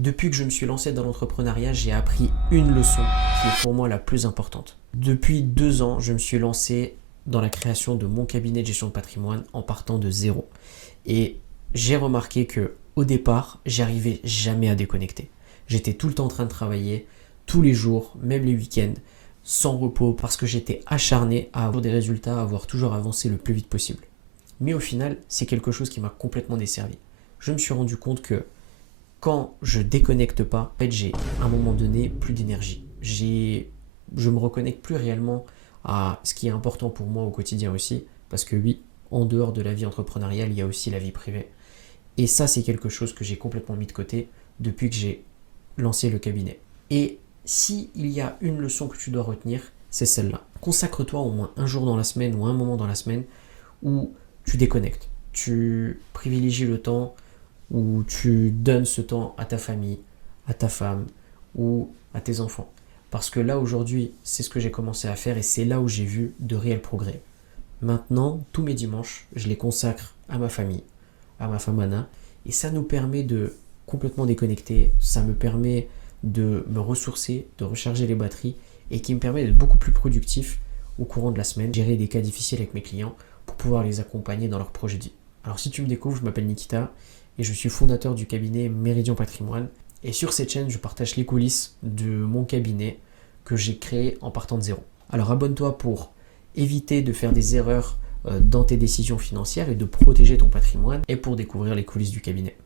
Depuis que je me suis lancé dans l'entrepreneuriat, j'ai appris une leçon qui est pour moi la plus importante. Depuis 2 ans, je me suis lancé dans la création de mon cabinet de gestion de patrimoine en partant de zéro. Et j'ai remarqué que au départ, j'arrivais jamais à déconnecter. J'étais tout le temps en train de travailler, tous les jours, même les week-ends, sans repos, parce que j'étais acharné à avoir des résultats, à avoir toujours avancé le plus vite possible. Mais au final, c'est quelque chose qui m'a complètement desservi. Je me suis rendu compte que quand je déconnecte pas, en fait, j'ai à un moment donné plus d'énergie. Je me reconnecte plus réellement à ce qui est important pour moi au quotidien aussi, parce que oui, en dehors de la vie entrepreneuriale, il y a aussi la vie privée. Et ça, c'est quelque chose que j'ai complètement mis de côté depuis que j'ai lancé le cabinet. Et si il y a une leçon que tu dois retenir, c'est celle-là. Consacre-toi au moins un jour dans la semaine ou un moment dans la semaine où tu déconnectes. Tu privilégies le temps où tu donnes ce temps à ta famille, à ta femme ou à tes enfants. Parce que là, aujourd'hui, c'est ce que j'ai commencé à faire et c'est là où j'ai vu de réels progrès. Maintenant, tous mes dimanches, je les consacre à ma famille, à ma femme Anna, et ça nous permet de complètement déconnecter, ça me permet de me ressourcer, de recharger les batteries, et qui me permet d'être beaucoup plus productif au courant de la semaine, gérer des cas difficiles avec mes clients pour pouvoir les accompagner dans leurs projets de vie. Alors si tu me découvres, je m'appelle Nikita et je suis fondateur du cabinet Méridian Patrimoine. Et sur cette chaîne, je partage les coulisses de mon cabinet que j'ai créé en partant de zéro. Alors abonne-toi pour éviter de faire des erreurs dans tes décisions financières et de protéger ton patrimoine et pour découvrir les coulisses du cabinet.